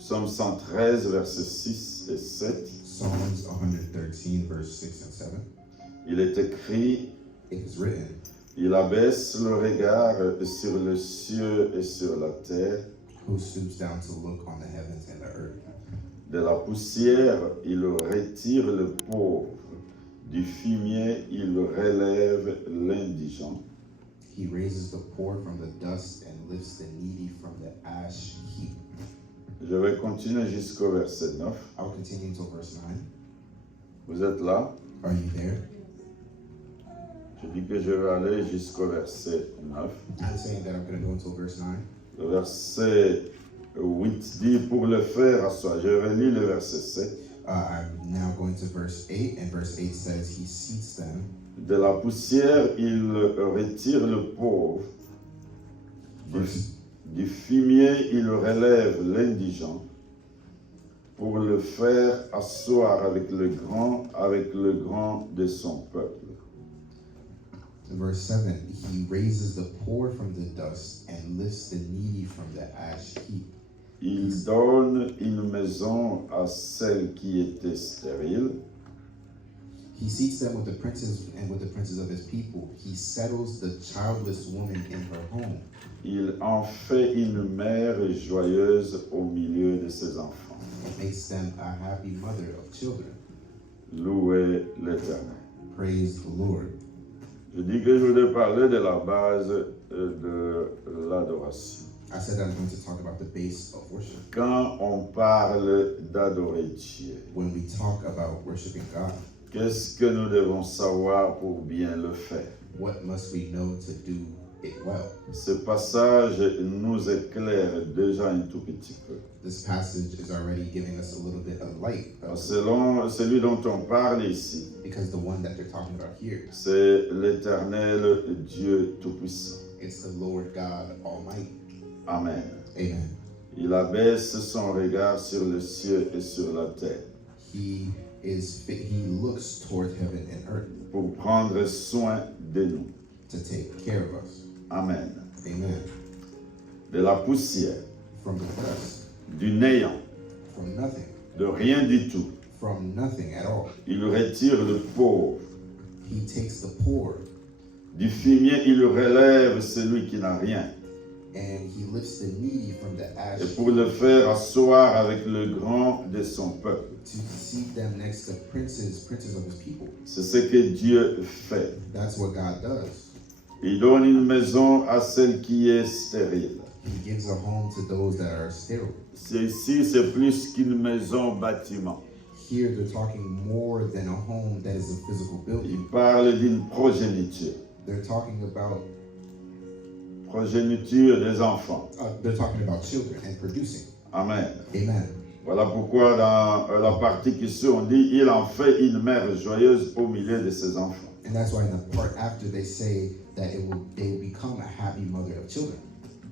Psaume 113, versets 6 et 7. Psalms 113, verse 6 and 7. Il est écrit, It is written, il abaisse le regard sur le ciel et sur la terre. who stoops down to look on the heavens and the earth. De la poussière, il retire le pauvre. Du fumier, il relève l'indigent. He raises the poor from the dust and lifts the needy from the ash heap. Je vais continuer jusqu'au verset 9. I will continue until verse 9. Vous êtes là? Are you there? Je dis que je vais aller jusqu'au verset 9. I'm saying that I'm going to go until verse 9. Le verset 8 dit, pour le faire asseoir. Je relis le verset 7. I'm now going to verse 8, and verse 8 says, he seats them. De la poussière, il retire le pauvre. Du fumier, il relève l'indigent pour le faire asseoir avec le grand de son peuple. Verse 7, he raises the poor from the dust and lifts the needy from the ash heap. Il donne une maison à celle qui était stérile. He seats them with the princes and with the princes of his people. He settles the childless woman in her home. Il en fait une mère joyeuse au milieu de ses enfants. It makes them a happy mother of children. Louez l'Éternel. Praise the Lord. Je dis que je voulais parler de la base de l'adoration. I said that I'm going to talk about the base of worship. Quand on parle d'adorer Dieu, When we talk about worshiping God, qu'est-ce que nous devons savoir pour bien le faire? what must we know to do it well? Ce passage nous éclaire déjà un tout petit peu. This passage is already giving us a little bit of light. Selon celui dont on parle ici, Because the one that they're talking about here, c'est l'Éternel Dieu Tout-Puissant. it's the Lord God Almighty. Amen. Amen. Il abaisse son regard sur le ciel et sur la terre He looks toward heaven and earth pour prendre soin de nous. to take care of us. Amen. Amen. De la poussière, From the dust, du néant, from nothing, de rien du tout. from nothing at all. Il retire le pauvre. He takes the poor Du fumier, il relève celui qui n'a rien. and he lifts the needy from the ash Et pour le faire asseoir avec le grand de son peuple. to seat them next to princes of his people. C'est ce que Dieu fait. That's what God does. Il donne une maison à celle qui est stérile. He gives a home to those that are sterile. Ici, c'est plus qu'une maison bâtiment. Here they're talking more than a home that is a physical building. Il parle d'une progéniture. They're talking about Progéniture des enfants. children and producing. Amen. Amen. Voilà pourquoi dans la partie qui suit, on dit, il en fait une mère joyeuse au milieu de ses enfants. And that's why in the part after they say that they will become a happy mother of children.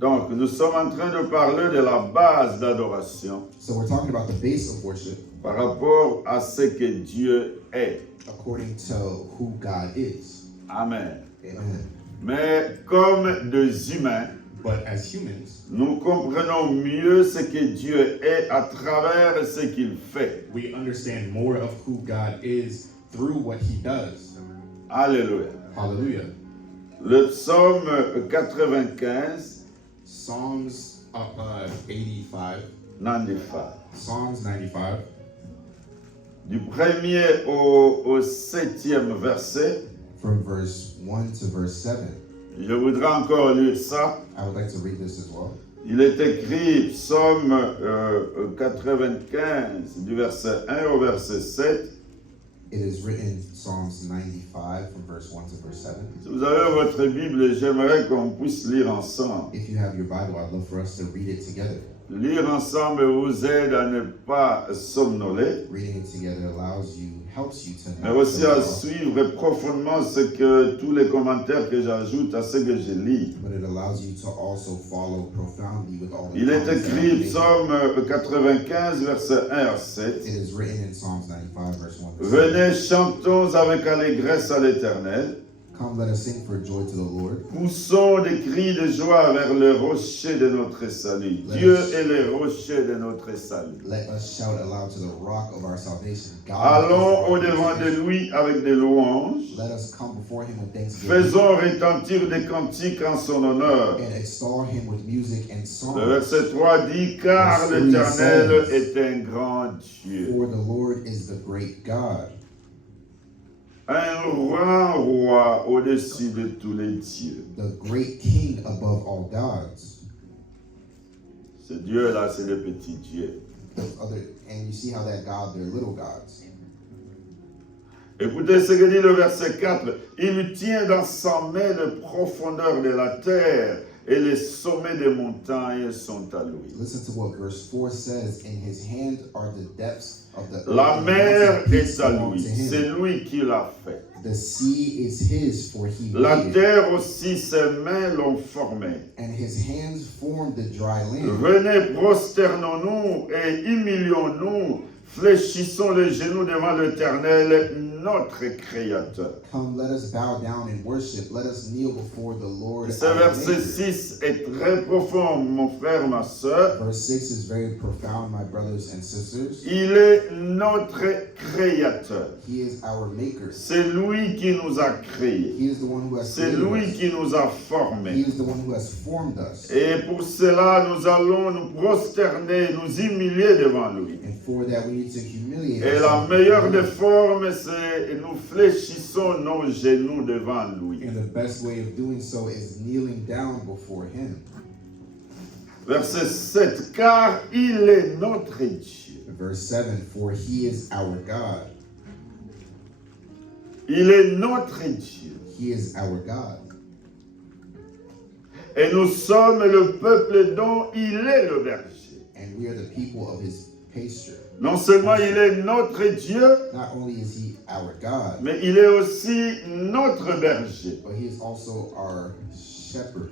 Donc, nous sommes en train de parler de la base d'adoration So we're talking about the base of worship par rapport à ce que Dieu est. according to who God is. Amen. Amen. Mais comme des humains, But as humans, nous comprenons mieux ce que Dieu est à travers ce qu'il fait. we understand more of who God is through what he does. Alléluia. Hallelujah. Le psaume 95, Psalms 85. 95. Psalms 95. Du premier au septième verset, From verse 1 to verse 7. je voudrais encore lire ça. I would like to read this as well. Il est écrit, psaume 95, du verset 1 au verset 7. It is written Psalms 95 from verse 1 to verse 7. Si vous avez votre Bible, j'aimerais qu'on puisse lire ensemble. If you have your Bible, I'd love for us to read it together. Lire ensemble vous aide à ne pas somnoler, Reading it together helps you to mais aussi à suivre profondément ce que tous les commentaires que j'ajoute à ce que je lis. but it allows you to also follow profoundly with all the Il est comments that I écrit, make. psaume 95, verset 1 à 7. It is written in Psalms 95 verse 1 to 7. Venez, chantons avec allégresse à l'Éternel. Come, let us sing for joy to the Lord. Poussons des cris de joie vers le rocher de notre salut. Dieu est le rocher de notre salut. Let us shout aloud to the rock of our salvation. God Allons is our au-devant de salvation. lui avec des louanges. Let us come before him with thanksgiving Faisons retentir des cantiques en son honneur. and extol him with music and Le song. verset 3 dit, car l'Éternel est un grand Dieu, For the Lord is the great God, un grand roi au-dessus de tous les dieux. the great King above all gods. Ce Dieu-là, c'est le petit Dieu. And you see how that God, they're little gods. Écoutez ce que dit le verset 4. Il tient dans sa main les profondeurs de la terre et les sommets des montagnes sont à lui. Listen to what verse 4 says. In his hand are the depths of the earth. La and mer the mountains est à belong lui. to him. C'est lui qui l'a fait. The sea is his, for he La made it, terre aussi, ses mains l'ont formée. and his hands formed the dry land. Venez, prosternons-nous et humilions-nous, fléchissons les genoux devant l'Éternel, notre Créateur. Come, let us bow down and worship. Let us kneel before the Lord. Ce our verset Maker. 6 est très profond, mon frère, ma soeur. Verse 6 is very profound, my brothers and sisters. Il est notre Créateur. He is our Maker. C'est lui qui nous a créés. He is the one who has C'est created lui us. qui nous a He formés. is the one who has formed us. Et pour cela, nous allons nous prosterner, nous humilier devant lui. And for that, we need to humiliate Et la ourselves. meilleure des formes, c'est nous fléchissons nos genoux devant lui. And the best way of doing so is kneeling down before him. Verset 7, car il est notre Dieu. Verse 7, for he is our God. Il est notre Dieu. He is our God. Et nous sommes le peuple dont il est le berger. And we are the people of his pasture. Non seulement il est notre Dieu, Not only is he our God, mais il est aussi notre berger. but he is also our shepherd.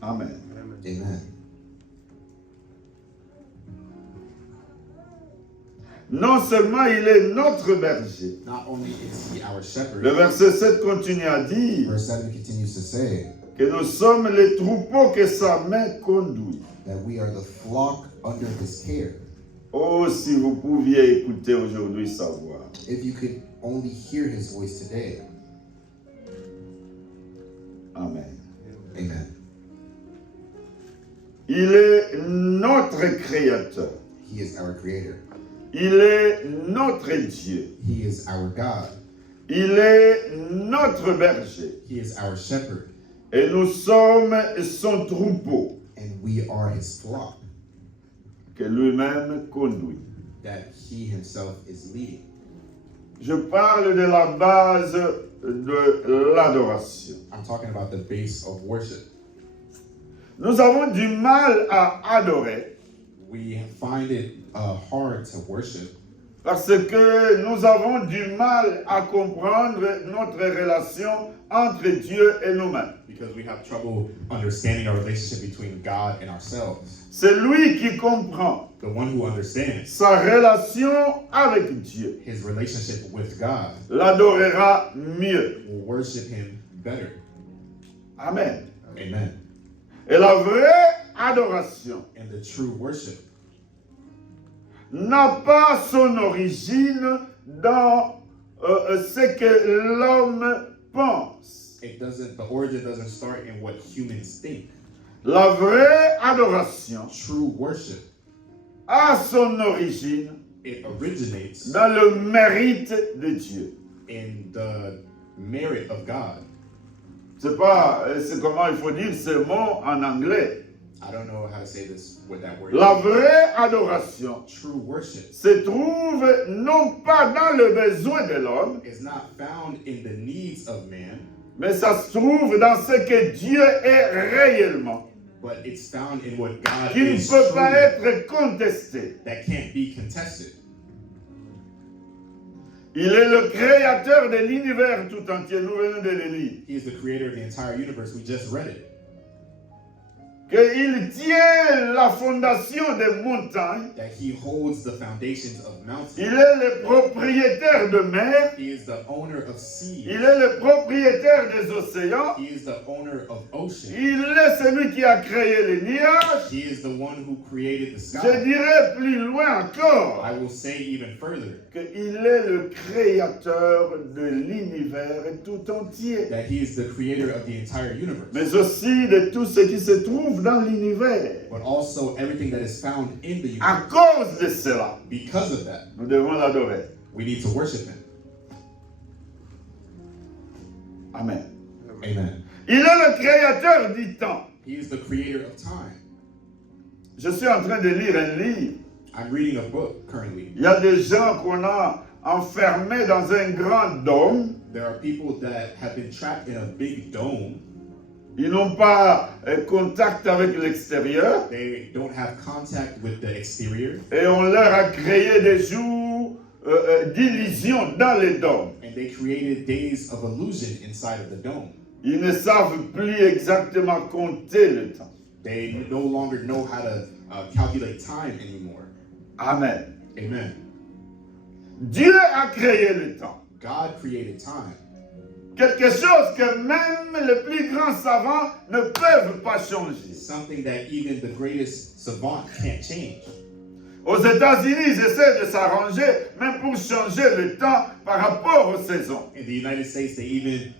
Amen. Amen. Non seulement il est notre berger. Not only is he our shepherd, Le verset 7 continue à dire verse 7 continues to say que nous sommes les troupeaux que sa main conduit. that we are the flock under his care. Oh, si vous pouviez écouter aujourd'hui sa voix. If you could only hear his voice today. Amen. Amen. Il est notre créateur. He is our creator. Il est notre Dieu. He is our God. Il est notre berger. He is our shepherd. Et nous sommes son troupeau And we are his flock que lui-même conduit. that he himself is leading. Je parle de la base de l'adoration. I'm talking about the base of worship. Nous avons du mal à adorer We find it hard to worship parce que nous avons du mal à comprendre notre relation entre Dieu et nous-mêmes. because we have trouble understanding our relationship between God and ourselves. C'est lui qui comprend The one who understands sa relation avec Dieu his relationship with God l'adorera mieux. will worship him better. Amen. Amen. Et la vraie adoration And the true worship n'a pas son origine dans ce que l'homme pense. the origin doesn't start in what humans think. La vraie adoration True worship, a son origine it originates dans le mérite de Dieu. in the merit of God. C'est comment il faut dire ce mot en anglais. I don't know how to say this with that word. La vraie adoration True worship se trouve non pas dans le besoin de l'homme, is not found in the needs of man, mais ça se trouve dans ce que Dieu est réellement, but it's found in what God qui ne is peut pas truly, être contesté. that can't be contested. Il est le créateur de l'univers tout entier. Nous venons de le lire. He is the creator of the entire universe. We just read it. qu'il tient la fondation des montagnes. that he holds the foundations of mountains. Il est le propriétaire de mer. He is the owner of seas. Il est le propriétaire des océans. He is the owner of oceans. Il est celui qui a créé les nuages. He is the one who created the Je sky. dirais plus loin encore I will say even further qu'il est le créateur de l'univers tout entier, that he is the creator of the entire universe, mais aussi de tout ce qui se trouve dans l'univers. but also everything that is found in the À universe. cause de cela, Because of that, nous devons l'adorer. we need to worship him. Amen. Amen. Il est le créateur du temps. He is the creator of time. Je suis en train de lire un livre. I'm reading a book currently. Il y a des gens qu'on a enfermés dans un grand dôme. There are people that have been trapped in a big dome. Ils n'ont pas contact avec l'extérieur. They don't have contact with the exterior, Et on leur a créé des jours d'illusion dans les dômes. and they created days of illusion inside of the dome. Ils ne savent plus exactement compter le temps. They no longer know how to calculate time anymore. Amen. Amen. Dieu a créé le temps. God created time. Quelque chose que même les plus grands savants ne peuvent pas changer. Something that even the greatest savant can't change. Aux États-Unis, ils essaient de s'arranger même pour changer le temps par rapport aux saisons. In the United States, they even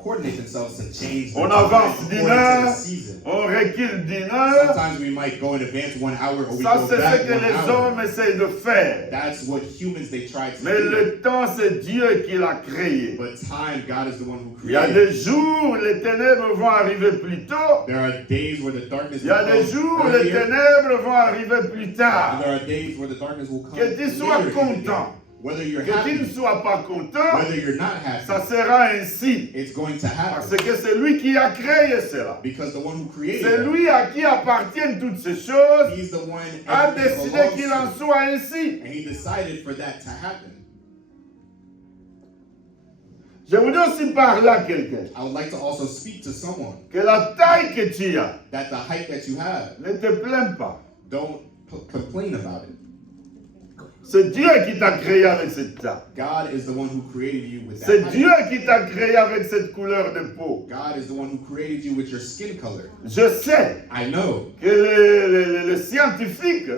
coordinate themselves to change the On time avance according d'une to the heure, season. on recule d'une heure. Sometimes we might go in advance 1 hour, or we Ça, go c'est back ce que 1 les hour. hommes essayent de faire. That's what humans they try to Mais do. le temps, c'est Dieu qui l'a créé. But time, God is the one who Il y a created. des jours où les ténèbres vont arriver plus tôt. There are days where the darkness Il y a will des come jours où les earlier, ténèbres vont arriver plus and tard. there are days where the darkness will come Que tu sois later in the content, day. Whether you're que tu ne happy, sois pas content, whether you're not ça happy, sera ainsi. it's going to Parce happen. que c'est lui qui a créé cela. Because the one who created C'est it, lui à qui appartiennent toutes ces choses, he's the one a everything décidé qu'il en belongs to. soit ainsi. And he decided for that to happen. Je voudrais aussi parler à quelqu'un I would like to also speak to someone que la taille que tu as, that the height that you have, ne te plains pas. don't complain about it. C'est Dieu qui t'a créé avec cette taille. God is the one who created you with that C'est height. Dieu qui t'a créé avec cette couleur de peau. God is the one who created you with your skin color. Je sais I know que les scientifiques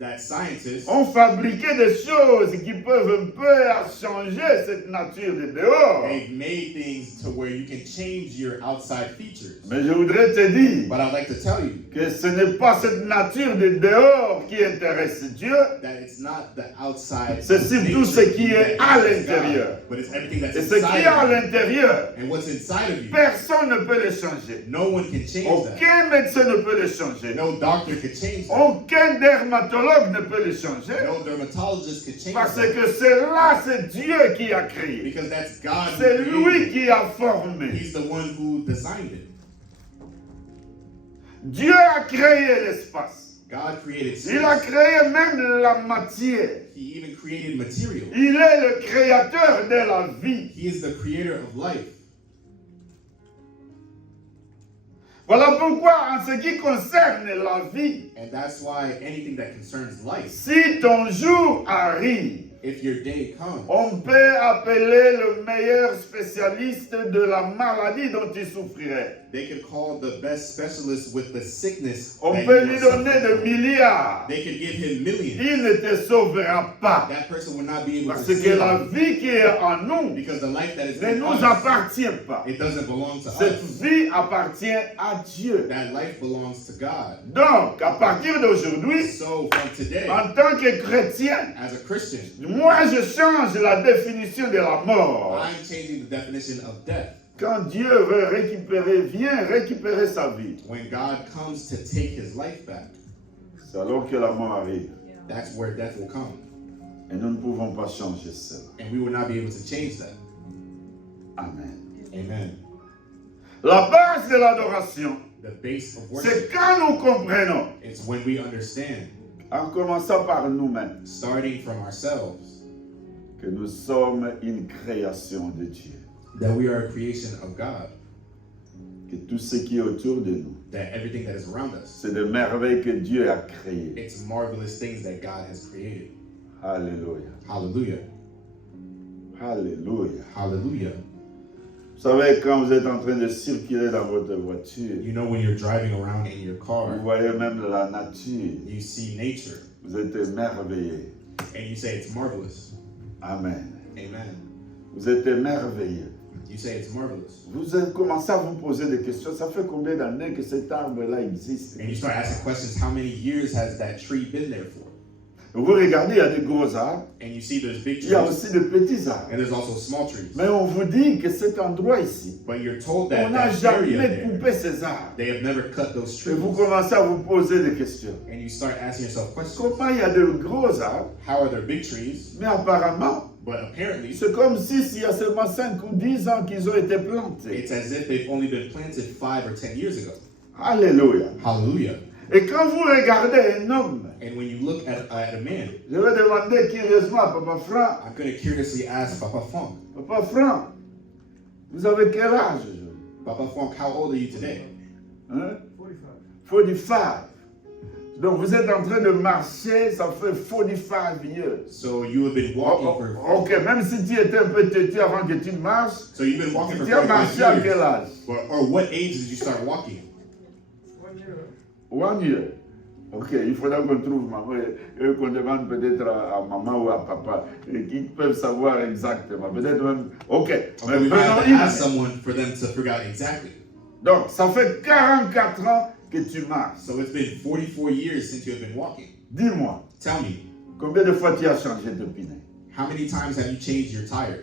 that scientists, ont fabriqué des choses qui peuvent un peu changer cette nature de dehors. they've made things to where you can change your outside features. Mais je voudrais te dire But I'd like to tell you que ce n'est pas cette nature de dehors qui intéresse Dieu, that it's not the outside. c'est surtout ce qui est à l'intérieur. But it's everything that's Et ce qui est à inside of you. l'intérieur, And what's inside of you, personne ne peut le changer. no one can change that. Aucun médecin ne peut le changer. No doctor could change that. Aucun dermatologue ne peut le changer. No dermatologist could change Parce that. que c'est là, c'est Dieu qui a créé. Because that's God who C'est created lui it. qui a formé. He's the one who designed it. Dieu a créé l'espace. God created Il a space. créé même la matière. He even created material. Il est le créateur de la vie. He is the creator of life. Voilà pourquoi, en ce qui concerne la vie, And that's why anything that concerns life, si ton jour arrive, if your day comes, on peut appeler le meilleur spécialiste de la maladie dont tu souffrirais. they could call the best specialist with the sickness. On that peut you lui are donner suffering des from. milliards. They could give him millions. Il ne te sauvera pas. That person will not be able Parce to que save la you vie qui est en nous because the life that is ne in nous us, appartient pas. it doesn't belong to Cette us. vie appartient à Dieu. That life belongs to God. Donc, à partir d'aujourd'hui, So from today, en tant que chrétien, as a Christian, moi je change la définition de la mort. I'm changing the definition of death. Quand Dieu veut récupérer, vient récupérer sa vie. When God comes to take his life back, C'est alors que la mort arrive. that's where death will come. Et nous ne pouvons pas changer cela. And we will not be able to change that. Amen. Amen. La base de l'adoration, The base of worship, c'est quand nous comprenons, it's when we understand, en commençant par nous-mêmes, starting from ourselves, que nous sommes une création de Dieu. that we are a creation of God. que tout ce qui est autour de nous, that everything that is around us, c'est des merveilles que Dieu a créées. it's marvelous things that God has created. Alléluia. Hallelujah. Alléluia. Hallelujah. Vous savez, quand vous êtes en train de circuler dans votre voiture, You know, when you're driving around in your vous car, voyez même la nature, you see nature vous êtes émerveillé. and you say it's marvelous. Amen. Amen. Vous êtes émerveillé. You say it's marvelous. Vous avez commencé à vous poser des questions. Ça fait combien d'années que cet arbre-là existe? And you start asking questions, how many years has that tree been there for? Vous regardez, il y a des gros arbres, And you see there's big il y a trees aussi de petits arbres. and there's also small trees. Mais on vous dit que cet endroit ici, But you're told that on n'a that area jamais there, coupé ces arbres. they have never cut those Et trees. vous commencez à vous poser des questions. And you start asking yourself questions. Comment il y a de gros arbres, How are there big trees? mais apparemment, But apparently, c'est comme si il y a seulement 5 ou 10 ans qu'ils ont été plantés. it's as if they've only been planted 5 or 10 years ago. Alléluia. Hallelujah. Et quand vous regardez un homme, And when you look at a man, je vais demander curieusement à Papa Franck, I'm going to curiously ask Papa Funk, Papa Franck, vous avez quel âge aujourd'hui? Papa Funk, how old are you today? Hein? 45. Donc vous êtes en train de marcher, ça fait 45 years. So you have been walking for. Ok, même si tu étais un peu têtu avant que tu marches, So you've been walking for tu as 45 marché à quel years. âge? Or what age did you start walking? 1 year. Ok, il faudra qu'on trouve maman, et qu'on demande peut-être à maman ou à papa, et qui peuvent savoir exactement. Peut-être même. Ok, mais Okay, we might have prenons to une ask année. someone for them to figure out exactly. Donc, ça fait 44 ans que tu marches. So it's been 44 years since you have been walking. Dis-moi, Tell me, combien de fois tu as changé de pinot? how many times have you changed your tires?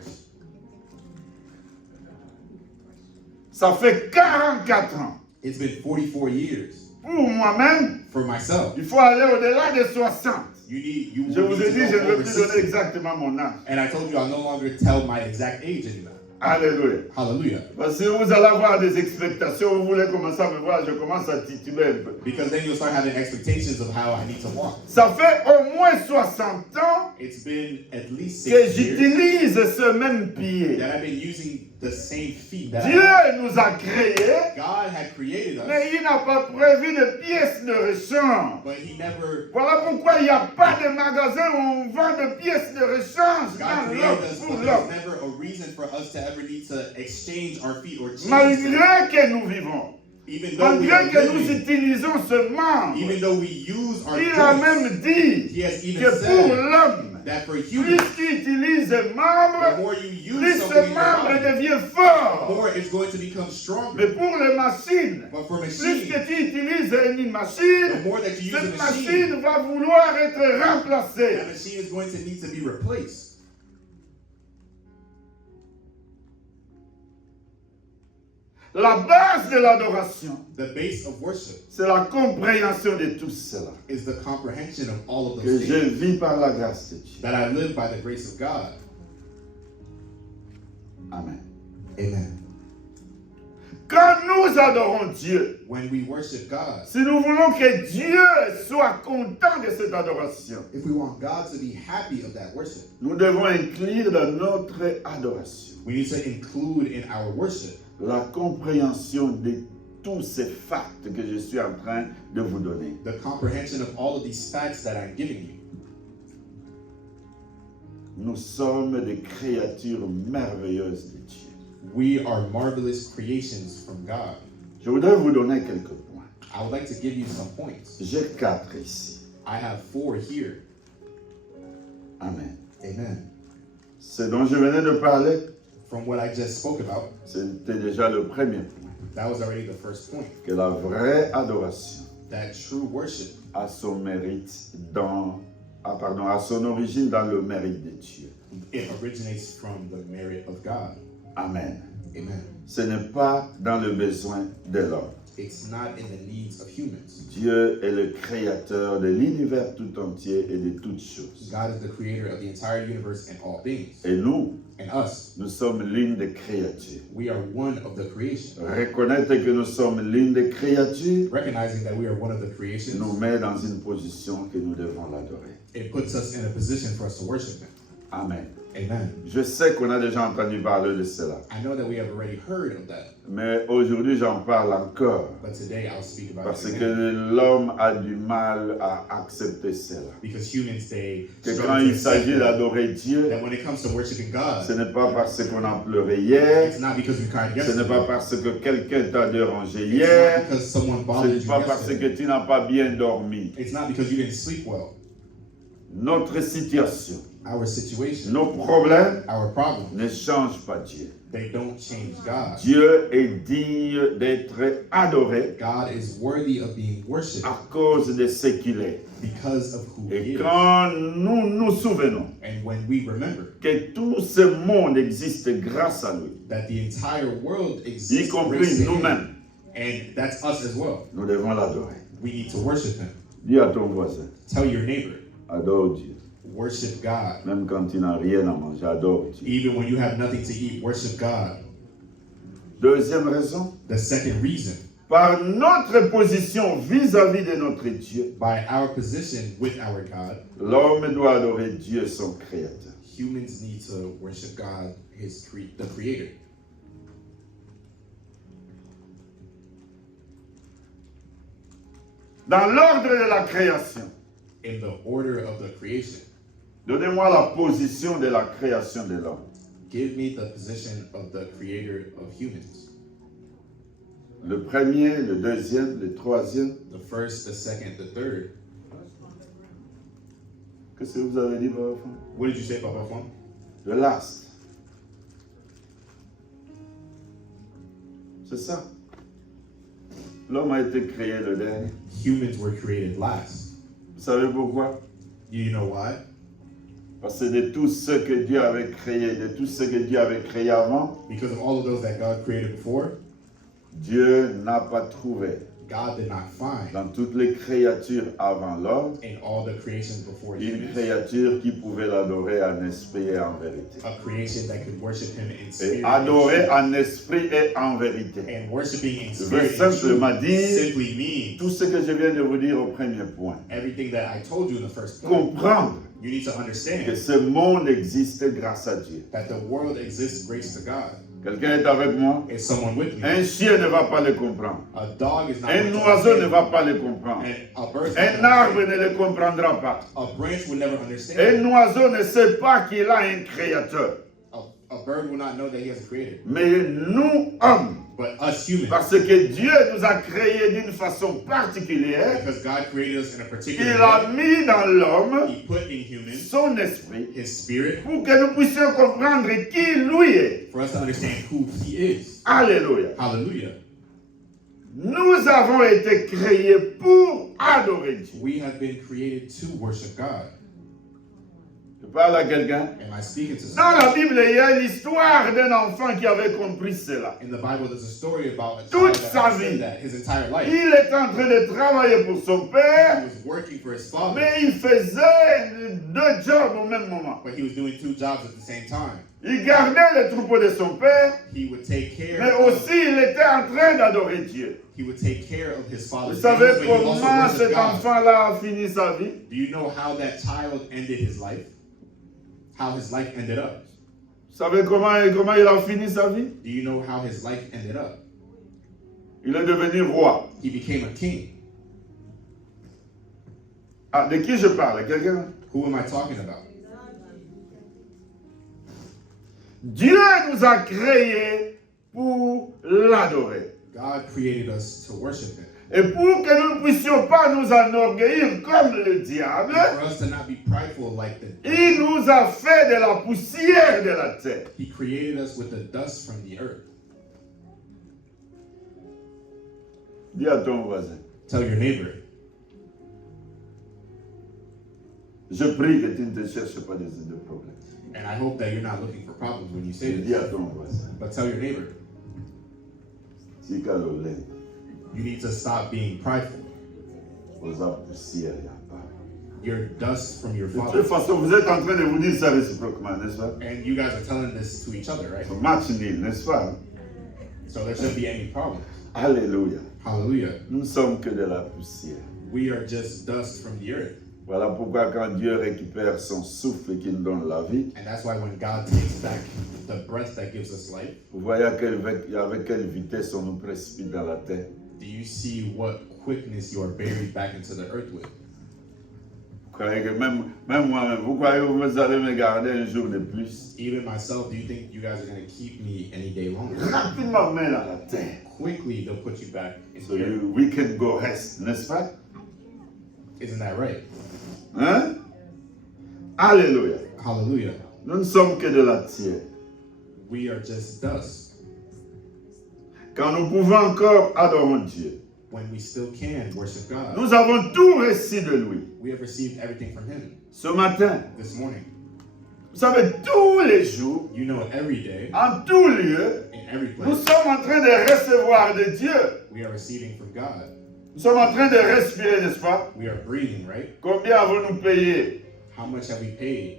Ça fait 44 ans. It's been 44 years. Pour moi-même, For myself, il faut aller au-delà de 60. you Je will vous need ai to dit, je go ne vais over plus donner 60. exactement mon âge. And I told you I'll no longer tell my exact age anymore. Alléluia. Hallelujah. Parce que vous allez avoir des expectations, vous voulez commencer à me voir, je commence à tituber un peu. Because then you'll start having expectations of how I need to walk. Ça fait au moins 60 ans It's been at least que 6 years j'utilise ce même pied. that I've been using the same feet that I Dieu nous a créés, God had created us, mais il n'a pas prévu de pièces de rechange. but He never. Voilà pourquoi il n'y a pas de magasin où on vend de pièces de rechange God dans created l'homme us, pour but l'homme. there's never a reason for us to ever need to exchange our feet or change them. Malgré que nous vivons, Even though we malgré are que nous living, utilisons ce membre, even though we use our il a joints, même dit He has even que pour said l'homme, that for plus humans, tu utilises un the membre, more you use plus something ce in your membre body, devient the fort. more it's going to become Mais stronger. pour les machines, But for plus machines, que tu utilises une the machine, more that you use a cette machine, machine va vouloir être remplacée. that machine is going to need to be replaced. La base de l'adoration, The base of worship c'est la compréhension de tout cela. is the comprehension of all of Que those je things. vis par la grâce de Dieu. That I live by the grace of God. Amen. Amen. Quand nous adorons Dieu, When we worship God, si nous voulons que Dieu soit content de cette adoration, if we want God to be happy of that worship, nous devons inclure dans notre adoration we need to include in our worship la compréhension de tous ces facts que je suis en train de vous donner. the comprehension of all of these facts that I'm giving you. Nous sommes des créatures merveilleuses de Dieu. We are marvelous creations from God. Je voudrais vous donner quelques points. I would like to give you some points. J'ai 4 ici. I have 4 here. Amen. Amen. Ce dont je venais de parler, From what I just spoke about, c'était déjà le premier point. that was already the first point. Que la vraie adoration That true worship a son mérite a son origine dans le mérite de Dieu. it originates from the merit of God. Amen. Amen. Ce n'est pas dans le besoin de l'homme. It's not in the needs of humans. Dieu est le créateur de l'univers tout entier et de toutes choses. God is the creator of the entire universe and all things. Et nous, And us, nous sommes l'une des créatures. we are one of the creation. Reconnaître que nous sommes l'une des créatures Recognizing that we are one of the nous creations, met dans une position que nous devons l'adorer. it puts us in a position for us to worship Him. Amen. Amen. Je sais qu'on a déjà entendu parler de cela. I know that we have already heard of that, Mais aujourd'hui, j'en parle encore. but today I'll speak about Parce it que again. l'homme a du mal à accepter cela. Because humans, they Que struggle quand to il accept s'agit that d'adorer Dieu, when it comes to worshiping God, ce n'est pas parce qu'on a pleuré hier, it's not because we cried ce n'est pas yesterday. parce que quelqu'un t'a dérangé It's hier, not because someone ce bothered n'est you pas parce yesterday. que tu n'as pas bien dormi. It's not because you didn't sleep well. Notre situation, Our situation, nos problèmes our problem, ne changent pas Dieu. they don't change God. Dieu est digne d'être adoré God is worthy of being worshipped à cause de ce qu'il est. because of who He Et is. quand nous nous souvenons And when we remember que tout ce monde existe grâce à lui, that the entire world y exists compris grace to Him, nous-mêmes, and that's us as well, nous devons l'adorer. we need to worship Him. Dis à ton voisin, Tell your neighbor, adore Dieu. worship God. Même quand tu n'as rien à manger, adore Dieu. Even when you have nothing to eat, worship God. Deuxième raison, The second reason, par notre position vis-à-vis de notre Dieu, by our position with our God, l'homme doit adorer Dieu, son Créateur. humans need to worship God, the Creator. Dans l'ordre de la création, In the order of the creation, donnez-moi la position de la création de l'homme. give me the position of the Creator of humans. Le premier, le deuxième, le troisième. The first, the second, the third. Qu'est-ce que vous avez dit, Papa Fon? What did you say, Papa Fon? Le last. C'est ça. L'homme a été créé le dernier. Humans were created last. Vous savez pourquoi? Do you know why? Parce que de tout ce que Dieu avait créé, de tout ce que Dieu avait créé avant, Because of all of those that God created before, Dieu n'a pas trouvé God did not find dans toutes les créatures avant l'homme in all the creations before une humans créature qui pouvait l'adorer en esprit et en vérité. a creation that could worship Him in Et spirit adorer and en esprit et en vérité. truth. And worshiping in Je veux spirit and simplement truth dire simply means tout ce que je viens de vous dire au premier point. everything that I told you in the first point. Comprendre You need to que understand ce monde existe grâce à Dieu. that the world exists grace to God. Quelqu'un est avec moi? Is someone with me? Un chien ne va pas le comprendre. A dog is not Un going to oiseau ne understand. va pas le comprendre. And a bird Un arbre ne le comprendra pas. a branch will never understand. Un oiseau ne sait pas qu'il a un créateur. A bird will not know that he has a creator. Mais nous, hommes, But us humans, parce que Dieu nous a créés d'une façon particulière, because God created us in a particular il a way, mis dans l'homme He put in humans son esprit His spirit pour que nous puissions comprendre qui lui est. for us to understand who He is. Alléluia. Hallelujah. Nous avons été créés pour adorer Dieu. We have been created to worship God. Je parle à quelqu'un. Am I speaking to Dans someone? la Bible, il y a l'histoire d'un enfant qui avait compris cela. In the Bible, there's a story about a Toute child sa that vie. said that his entire life. Il est en train de travailler pour son He père, was working for his father, mais il faisait deux jobs au même moment. but he was doing two jobs at the same time. Il gardait le troupeau de son père, He would take care mais of, aussi il était en train d'adorer Dieu. he would take care of his Vous father's savez animals, but he also comment worshiped cet God. enfant-là a fini sa vie? Do you know how that child ended his life? How his life ended up? Vous savez comment il a fini sa vie? Do you know how his life ended up? Il est devenu roi. He became a king. Ah, de qui je parle? Quelqu'un? Who am I talking about? Dieu nous a créés pour l'adorer. God created us to worship Him. Et pour que nous ne puissions pas nous enorgueillir comme le diable, And for us to not be prideful like the il nous a fait de la poussière de la terre. He created us with the dust from the earth. Dis à ton voisin, Tell your neighbor, je prie que tu ne te cherches pas de problèmes. and I hope that you're not looking for problems when you say Dis this, à ton voisin, but tell your neighbor, si calolé, you need to stop being prideful. aux poussière y a pas. You're dust from your De father. toute façon, vous êtes en train de vous dire ça réciproquement, n'est-ce pas? And you guys are telling this to each other, right? C'est match nul, n'est-ce pas? So there shouldn't be any problem. Alléluia. Hallelujah. Nous ne sommes que de la poussière. We are just dust from the earth. Voilà pourquoi quand Dieu récupère son souffle et qu'il nous donne la vie, And that's why when God takes back the breath that gives us life, vous voyez avec quelle vitesse on nous précipite dans la terre. do you see what quickness you are buried back into the earth with? Vous croyez que même moi-même, vous croyez que vous allez me garder un jour de plus? Even myself, do you think you guys are going to keep me any day longer? Rapidement, mais dans la terre. Quickly, they'll put you back in So the earth. we can go rest, n'est-ce pas? Isn't that right? Hein? Alléluia. Hallelujah. Nous ne sommes que de la terre. We are just dust. Quand nous pouvons encore adorer Dieu, When we still can worship God, nous avons tout reçu de lui. we have received everything from Him Ce matin, this morning. vous savez, tous les jours, You know, every day, en tout lieu, in every nous place, sommes en train de recevoir de Dieu. we are receiving from God. Nous sommes en train de respirer, n'est-ce pas? We are breathing, right? Combien avons-nous payé? How much have we paid?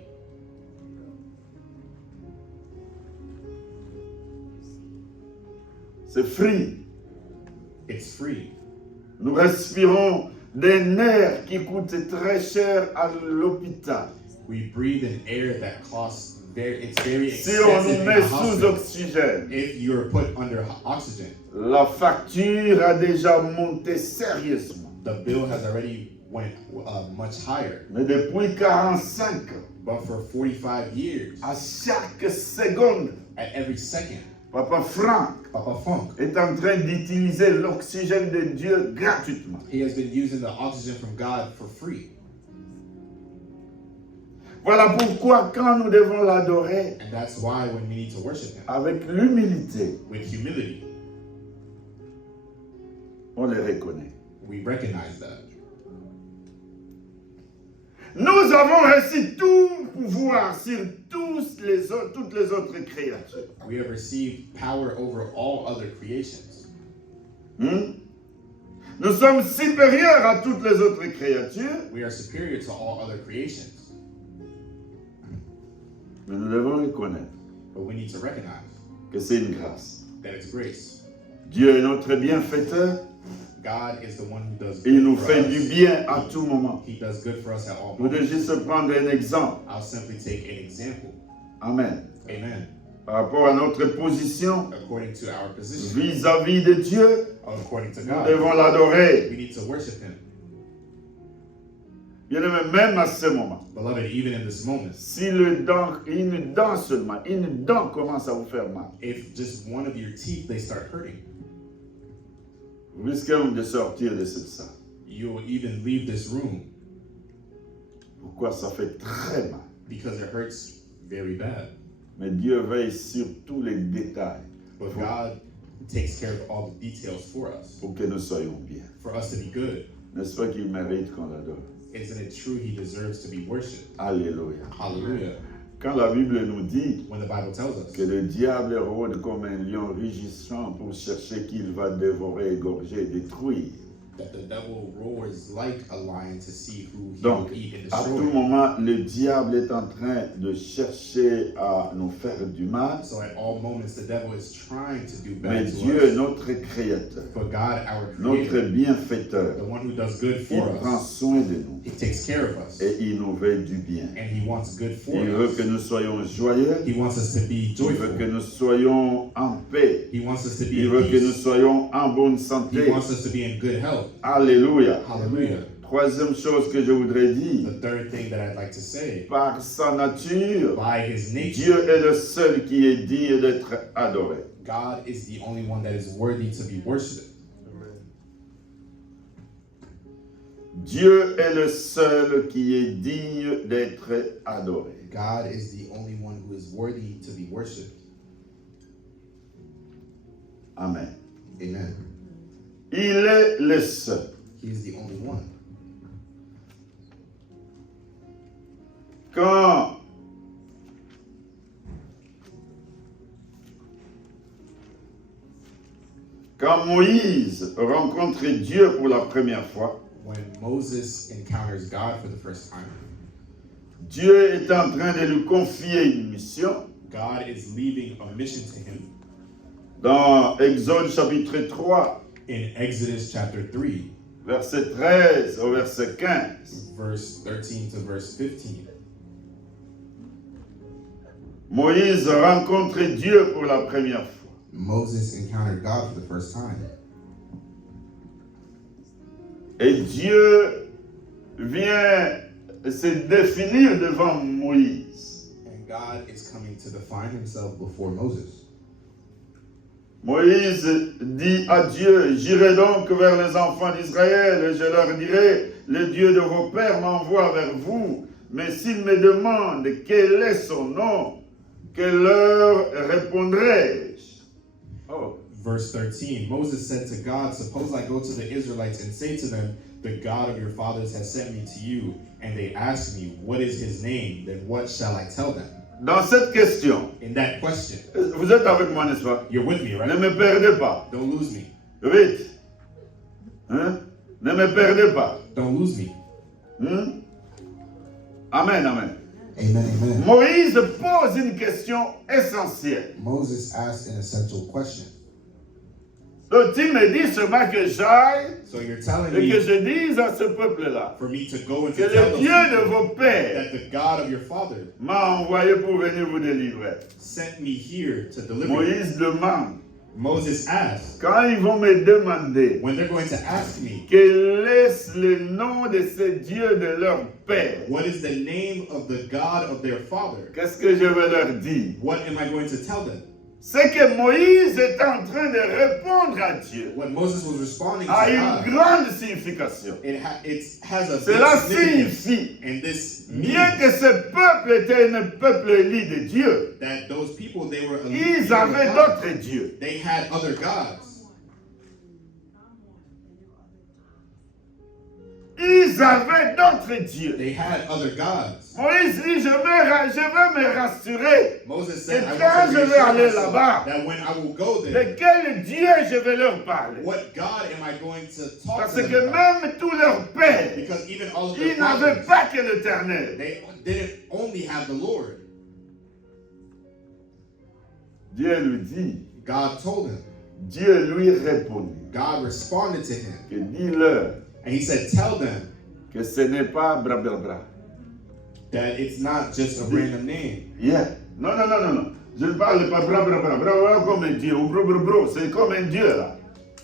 C'est free. It's free. Nous respirons des nerfs qui coûtent très cher à l'hôpital. We breathe an air that costs it's very Si on expensive nous in met the sous hospital. oxygène, If you're put under oxygen, la facture a déjà monté sérieusement. the bill has already went much higher. Mais depuis 45 ans, But for 45 years, à chaque seconde, at every second, Papa Franck Papa Funk, est en train d'utiliser l'oxygène de Dieu gratuitement. he has been using the oxygen from God for free. Voilà pourquoi quand nous devons l'adorer And that's why when we need to worship Him avec l'humilité, with humility, on le reconnaît. we recognize that. Nous avons reçu tout pouvoir sur toutes les autres créatures. We have received power over all other creations. Nous sommes supérieurs à toutes les autres créatures, We are superior to all other creations. mais nous devons reconnaître But we need to recognize que c'est une grâce. that it's grace. Dieu est notre bienfaiteur, God is the one who does il good nous for fait us. du bien à tout moment. He does good for us at all Nous moments. devons juste prendre un exemple. I'll simply take an example. Amen. Amen. Par rapport à notre position According to our position, vis-à-vis de Dieu, according to nous God, devons l'adorer. we need to worship Him. Bien-aimé, même à ce moment, Beloved, even in this moment, si une dent seulement, une dent commence à vous faire mal, if just one of your teeth, they start hurting, vous risquez de sortir de cette salle. you will even leave this room Pourquoi? Ça fait très mal. because it hurts very bad. Mais Dieu veille sur tous les détails But God takes care of all the details for us, pour que nous soyons bien. for us to be good. N'est-ce pas qu'il mérite qu'on l'adore? Isn't it true He deserves to be worshipped? Alléluia. Hallelujah. Quand la Bible nous dit When the Bible tells us que le diable rôde comme un lion rugissant pour chercher qui il va dévorer, égorger, détruire. that the devil roars like a lion to see who he Donc, will eat and à tout destroy. moment, le diable est en train de chercher à nous faire du mal. So at all moments, the devil is trying to do Mais bad to Dieu est us. notre créateur, But God, our notre creator, bienfaiteur. the one who does good Il for prend us, soin de nous He takes care of us. et il nous veut du bien. And He wants good for Il veut us. que nous soyons joyeux. He wants us to be Il veut que joyful. nous soyons en paix. He wants us to be Il in veut que nous peace. soyons en bonne He santé. wants us to be in good health. Alléluia. Hallelujah. Troisième chose que je voudrais dire, The third thing that I'd like to say, par sa nature, by His nature, Dieu est le seul qui est digne d'être adoré. God is the only one that is worthy to be worshipped. Dieu est le seul qui est digne d'être adoré. God is the only one who is worthy to be worshipped. Amen. Amen. Il est le seul. He is the only one. Quand Moïse rencontre Dieu pour la première fois, When Moses encounters God for the first time, Dieu est en train de lui confier une mission. God is leaving a mission to him. Dans Exode chapitre 3, In Exodus chapter 3, verset 13 au verset 15. verse 13 to verse 15. Moïse rencontre Dieu pour la première fois. Moses encountered God for the first time. Et Dieu vient se définir devant Moïse. And God is coming to define himself before Moses. Moïse dit à Dieu, j'irai donc vers les enfants d'Israël et je leur dirai, le Dieu de vos pères m'envoie vers vous. Mais s'ils me demandent quel est son nom, que leur répondrai-je? Oh. Verse 13, Moses said to God, suppose I go to the Israelites and say to them, the God of your fathers has sent me to you, and they ask me, what is his name? Then what shall I tell them? Dans cette question, In that question, vous êtes avec moi, n'est-ce pas? you're with me, Ne right? me perdez pas. Don't lose me. Vite. Hein? Ne me perdez pas. Don't lose me. Hein? Amen, amen. Amen, amen. Moïse pose une question essentielle. Moses asked an essential question. Donc il me dit seulement que j'aille So you're telling et que me je dise à ce peuple-là for me to go and que to tell le those Dieu de people vos pères that the God of your father m'a envoyé pour venir vous délivrer. sent me here to deliver you. Moïse demande, Moses asked, quand ils vont me demander when they're going to ask me, quel est le nom de ce Dieu de leur père, what is the name of the God of their father? qu'est-ce que je vais leur dire? What am I going to tell them? C'est que Moïse est en train de répondre à Dieu When Moses was responding to a une God, grande signification. it has a big Cela significance. signifie, And this bien means que ce peuple était un peuple élu de Dieu, that those people, they were ils avaient d'autres dieux. they had other gods. Ils avaient d'autres dieux. They had other gods. Moïse dit, je vais me rassurer. Moses said, Et I quand want to je vais reassure aller myself là-bas, that when I will go there, de quel Dieu je vais leur parler? what God am I going to talk Parce to que them about? même tous leurs pères, Because even all of their ils n'avaient fathers, pas que l'Éternel. they didn't only have the Lord. Dieu lui dit, God told him. Dieu lui répondit, God responded to him. que dis-leur And he said, tell them que ce n'est pas blablabla. that it's not just a random name. Yeah. Non, non, non, non, non. Je ne parle pas blablabla, blablabla comme un Dieu, ou bro, c'est comme un Dieu là.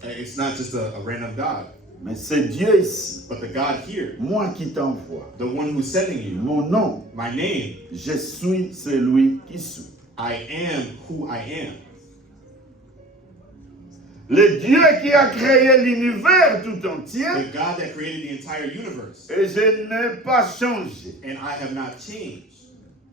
It's not just a random God. Mais c'est Dieu ici, But the God here, moi qui t'envoie. the one who's sending you, Mon nom, my name, je suis celui qui suis. I am who I am. Le Dieu qui a créé l'univers tout entier, The God that created the entire universe. et je n'ai pas changé. And I have not changed.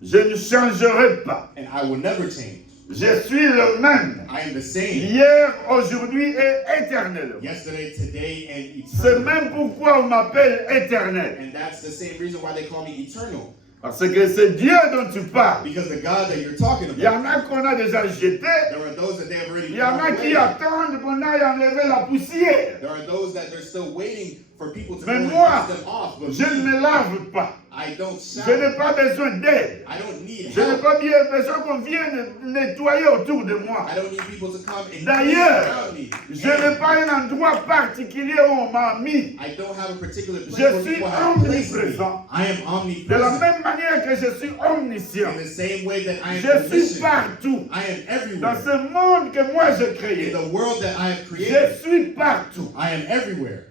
Je ne changerai pas. And I will never change. Je suis le même. I am the same. Hier, aujourd'hui et éternellement. Yesterday, today, and C'est eternal. même pourquoi on m'appelle éternel. And that's the same reason why they call me eternal. Parce que c'est Dieu dont tu parles. Because the God that you're talking Il y en about, a qu'on a déjà jeté. there are those that they have already Il y en a thrown qui away. attendent qu'on aille enlever la poussière. There are those that they're still waiting for people to Mais go and moi, dust them off. But je ne me, me lave pas. I don't Je shower. n'ai pas besoin d'aide. I don't need Je n'ai help. pas bien besoin qu'on vienne nettoyer autour de moi. I don't need people to come and clean D'ailleurs, around me. je n'ai pas un endroit particulier où on m'a mis. I don't have a particular place Je where suis people have placed me. omniprésent. I am De la omnipresent. même manière que je suis omniscient. In the same way that I am Je suis omniscient. partout. I am Dans everywhere. ce monde que moi j'ai In créé, the world that I have je created, suis partout. I am everywhere.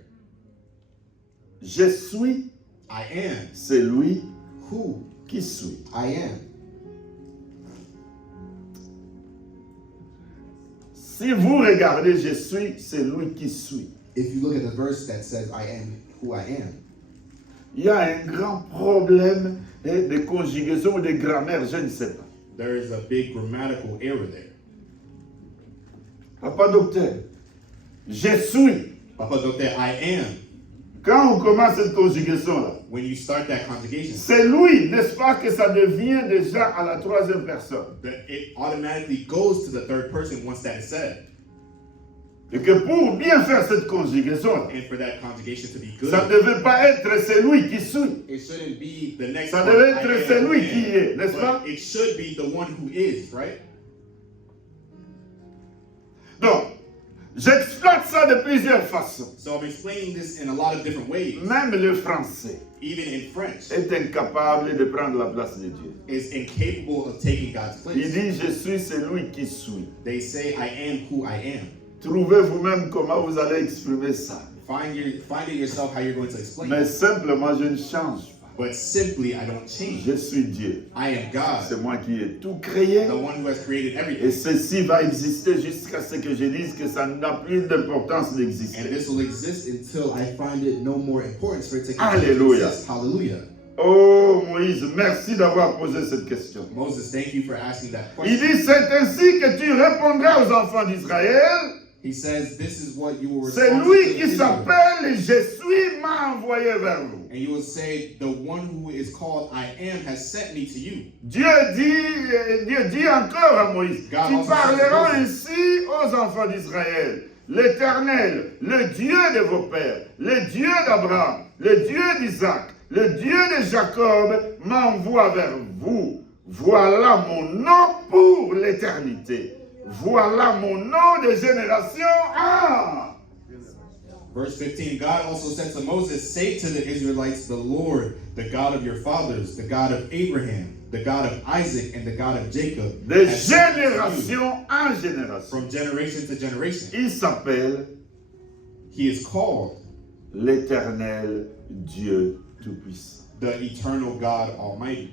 Je suis I am celui who qui suis. I am. Si vous regardez, je suis celui qui suis. If you look at the verse that says, I am who I am, Il y a un grand problème de conjugaison ou de grammaire, je ne sais pas. there is a big grammatical error there. Papa docteur, je suis. Papa Doctor, I am. Quand on commence cette conjugaison-là, When you start that conjugation, c'est lui, n'est-ce pas, que ça devient déjà à la troisième personne. that it automatically goes to the third person once that is said. Et que pour bien faire cette conjugaison-là, And for that conjugation to be good, ça ne devait pas être celui qui suit. it shouldn't be the next Ça one, devait I être am celui who I qui am. est, n'est-ce pas? But it should be the one who is, right? Donc, J'exploite ça de plusieurs façons. So I'm explaining this in a lot of different ways. Même le français Even in French, est incapable de prendre la place de Dieu. is incapable of taking God's Il place. dit, je suis celui qui suis. They say, I am who I am. Trouvez vous-même comment vous allez exprimer ça. Find it yourself how you're going to explain Mais it. simplement, je ne change pas. But simply, I don't change. Je suis Dieu. I am C'est God, moi qui ai tout créé. the one who has created Et everything. ceci va exister jusqu'à ce que je dise que ça n'a plus d'importance And d'exister. this will exist until I find it no more importance for it to continue to Hallelujah. exist. Hallelujah. Oh Moïse, merci d'avoir posé cette question. Moses, thank you for asking that Il question. dit, c'est ainsi que tu répondras aux enfants d'Israël. He says, this is what you will C'est respond to lui qui Israel. s'appelle Je suis m'a envoyé vers vous. And you will say, the one who is called I am has sent me to you. Dieu dit encore à Moïse, God tu also parleras says- ainsi aux enfants d'Israël. L'Éternel, le Dieu de vos pères, le Dieu d'Abraham, le Dieu d'Isaac, le Dieu de Jacob m'envoie vers vous. Voilà mon nom pour l'éternité. Voilà mon nom de génération. Ah! Verse 15, God also said to Moses, say to the Israelites, the Lord, the God of your fathers, the God of Abraham, the God of Isaac, and the God of Jacob, De has sent me to you." génération en génération. From generation to generation. Il s'appelle He is called l'Éternel Dieu Tout-Puissant. the eternal God Almighty.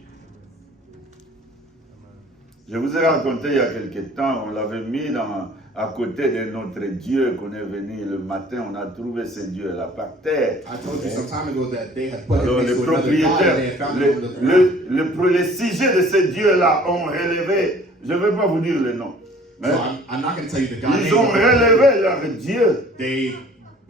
Je vous ai raconté il y a quelque temps, on l'avait mis à côté de notre Dieu qu'on est venu le matin, on a trouvé ce Dieu-là par terre. I told you some time ago that they had put him Alors next les to another God and they propriétaires, had found him on the ground. les sujets de ce Dieu-là ont relevé, je ne vais pas vous dire le nom, mais So I'm not going to tell you the God ils ont name. relevé leur Dieu, They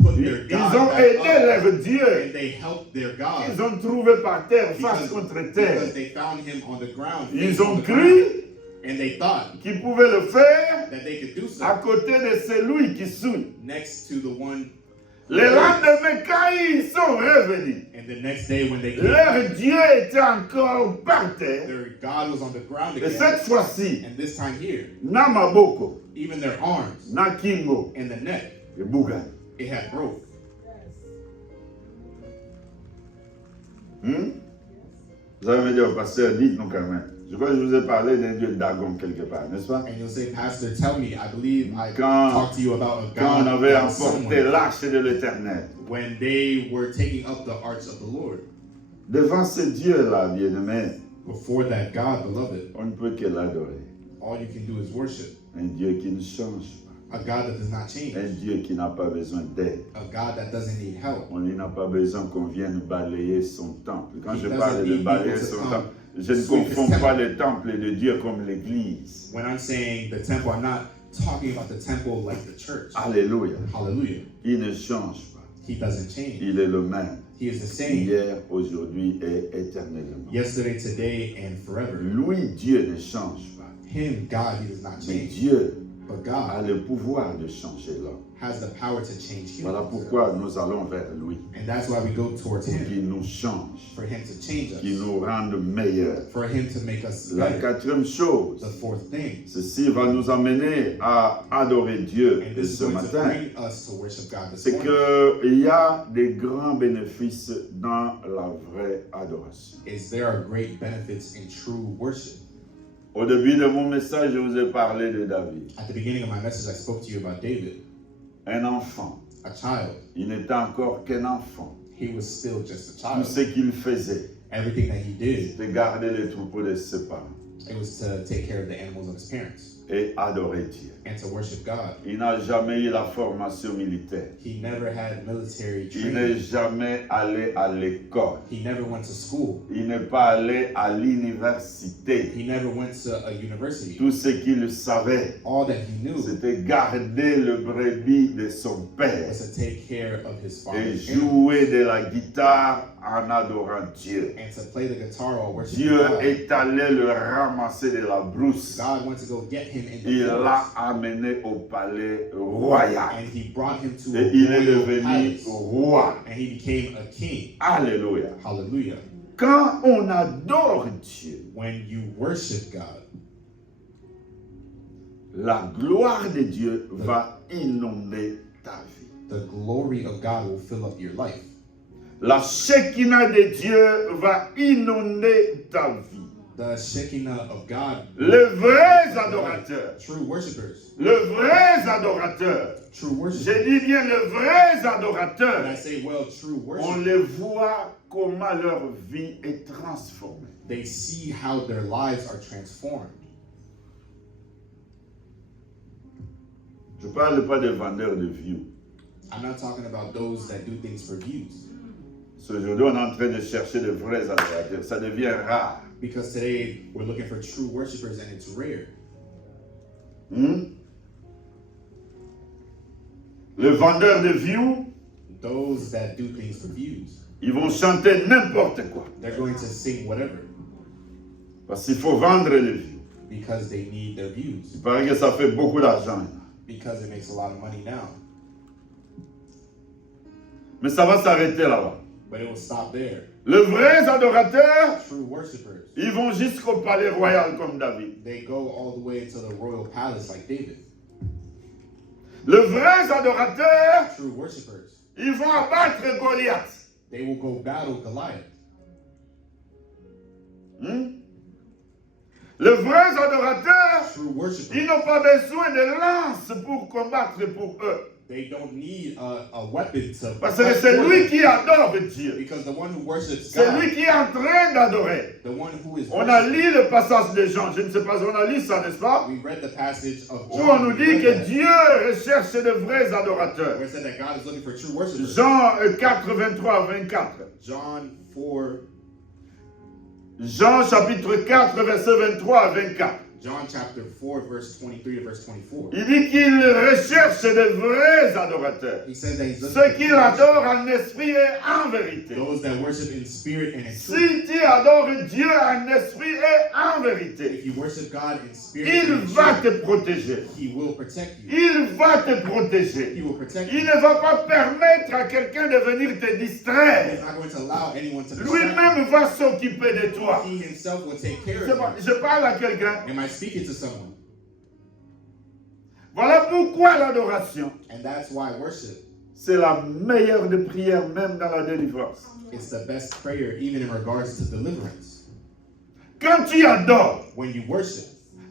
put their ils God ont back aidé up, leur Dieu, and they helped their God ils ont trouvé par terre, face because, contre because terre. they found him on the ground. Ils face ont on the cru ground. And they thought qu'ils pouvaient le faire that they could do à so côté de celui qui suit. next to the one. Le lendemain, quand ils sont revenus, And the next day when they came, leur Dieu était encore par terre. their God was on the ground Et again. cette fois-ci, And this time here, na maboko, even their arms na kingo, and the neck, et bougan. it had broke. Vous allez me dire, pasteur, dites-nous quand même. Je crois que je vous ai parlé d'un Dieu Dagon quelque part, n'est-ce pas? And you'll say, Pastor, tell me. I believe I Quand- talked to you about a Quand on God avait down emporté somewhere l'arche de l'Éternel. when they were taking up the arch of the Lord. Devant ce Dieu-là, bien-aimé, Before that God, beloved, on ne peut que l'adorer. all you can do is worship. Un Dieu qui ne change A God that does not change. pas. Un Dieu qui n'a pas besoin d'aide. A God that doesn't need help. On n'a pas besoin qu'on vienne balayer son temple. Quand He je doesn't parle de need balayer people to son come temple, je ne sweep his confonds temple. pas le temple de Dieu comme l'église. When I'm saying the temple, I'm not talking about the temple like the church. Alléluia. Hallelujah. Il ne change pas. He doesn't change. Il est le même. He is the same Hier, aujourd'hui et éternellement. yesterday, today, and forever. Lui, Dieu ne change pas. Him, God, he does not Mais change. Dieu But a God le pouvoir de changer l'homme. has the power to change Voilà humans. pourquoi nous allons vers lui. And that's why we go towards Pour him. qu'il nous change, For him to change qu'il us. nous rende meilleurs. For him to make us La better. quatrième chose, The fourth thing. ceci va nous amener à adorer Dieu And this is ce going to matin. bring us to worship God this C'est morning. qu'il y a des grands bénéfices dans la vraie adoration. Is there are great benefits in true worship. Au début de mon message, je vous ai parlé de David. At the beginning of my message, I spoke to you about David, Un enfant. a child. Il n'était encore qu'un enfant. He was still just a Tout child. ce qu'il faisait, Everything that he did, c'était garder les troupeaux de ses parents it was to take care of the animals of his parents et adorer Dieu. and to worship God. Il n'a jamais eu la formation militaire. He never had military Il n'est training. jamais allé à l'école. He never went to school. Il n'est pas allé à l'université. He never went to a university. Tout ce qu'il savait, All that he knew c'était garder le brebis de son père was to take care of his et father's animals jouer de la guitare en adorant Dieu. and to play the guitar while worshiping Dieu God. est allé le ramasser de la brousse. God went to go get him in the Il l'a forest, amené au palais royal. and he brought him to Et a il est royal devenu palace, roi. and he became a king. Alléluia. Hallelujah. Quand on adore Dieu, When you worship God, la gloire de Dieu va inonder ta vie. The glory of God will fill up your life. La Shekinah de Dieu va inonder ta vie. The Shekinah of God, Les vrais adorateurs, true worshipers, les vrais adorateurs, true worshipers. je dis bien les vrais When I adorateurs, say, well, true on worship, les voit comment leur vie est transformée. they see how their lives are transformed. Je ne parle pas des vendeurs de views. I'm not talking about those that do things for views. Aujourd'hui, on est en train de chercher de vrais adorateurs. Ça devient rare. Because today we're looking for true worshipers and it's rare. Les vendeurs de views, Those that do things for views, ils vont chanter n'importe quoi. they're going to sing whatever Parce qu'il faut vendre les views. because they need their views. Il paraît que ça fait beaucoup d'argent. Because it makes a lot of money now. Mais ça va s'arrêter là-bas. But it will stop there. Les vrais adorateurs, True worshipers, ils vont jusqu'au palais royal comme David. they go all the way to the royal palace like David. Les vrais adorateurs, True worshipers, ils vont abattre Goliath. they will go battle Goliath. Les vrais adorateurs, True worshipers, ils n'ont pas besoin de lance pour combattre pour eux. they don't need a weapon to Parce que fight c'est for lui them. qui adore Dieu. Because the one who worships C'est God, lui qui est en train d'adorer. the one who is On a worshiping. lu le passage de Jean, je ne sais pas si on a lu ça, n'est-ce pas? We read the passage of Où on John. nous We dit read que that, Dieu recherche de vrais adorateurs. where it said that God is looking for true worshipers. Jean 4, 23 à 24. John 4, Jean chapitre 4, verset 23 à 24. John chapter 4, verse 23 to verse 24. Il dit qu'il recherche de vrais adorateurs. He says that he's looking Ceux for qui true l'adorent en esprit et en vérité. those that worship in spirit and in truth. Si tu adores Dieu en esprit et en vérité, If you worship God in spirit il and in va truth, te protéger. He will protect you. Il va te protéger. He will protect Il you. ne va pas permettre à quelqu'un de venir te He's distraire. not going to allow anyone to distract you. Lui-même va s'occuper de toi. He himself will take care C'est bon, of you. je parle à quelqu'un. Am I speaking to someone? Voilà pourquoi l'adoration, And that's why worship c'est la meilleure des prières, même dans la délivrance. is the best prayer, even in regards to deliverance. Quand tu adores, When you worship,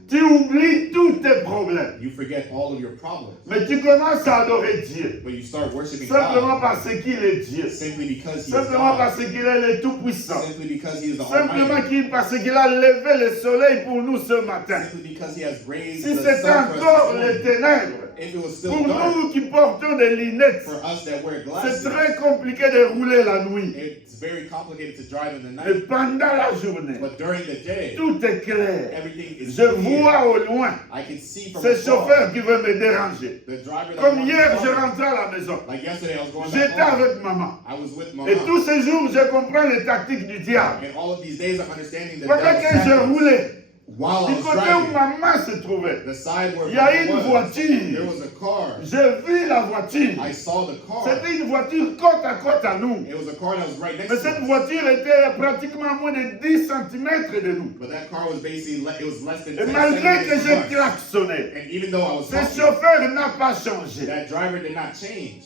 tu oublies tous tes problèmes. you forget all of your problems, Mais tu commences à adorer Dieu. but you start worshiping Simplement God parce qu'il est Dieu. simply because He is Simplement God, parce qu'il est le Tout-Puissant. simply because He is the Simplement Almighty, parce qu'il a levé le soleil pour nous ce matin. simply because He has raised Si the c'était sun for us encore this les morning. ténèbres, If it was still pour dark, nous qui portons des lunettes, for us that wear c'est glasses, très compliqué de rouler la nuit. it's very complicated to drive in the Mais night. pendant la journée, But during the day, tout est clair. everything is Je clear. vois au loin I can see from ce afar. chauffeur qui veut me déranger. The driver that Comme wanted hier, to je call me. rentrais à la maison. Like yesterday, I was going back J'étais home. avec maman. I was with my Et mom. tous ces jours, je comprends les tactiques du diable. And all of these days, I'm understanding the Pendant devil's que je tactics. roulais, While I du was côté où driving, maman se trouvait, the side where il y a mom une was, voiture. there was a car. J'ai vu la voiture. I saw the car. C'était une voiture côte à côte à nous. It was a car that was right next Mais to cette us. voiture était pratiquement à moins de 10 cm de nous. But that car was basically, it was less than Et 10 malgré que centimeters j'ai from us. klaxonné, And even though I was ce talking, chauffeur n'a pas changé. that driver did not change.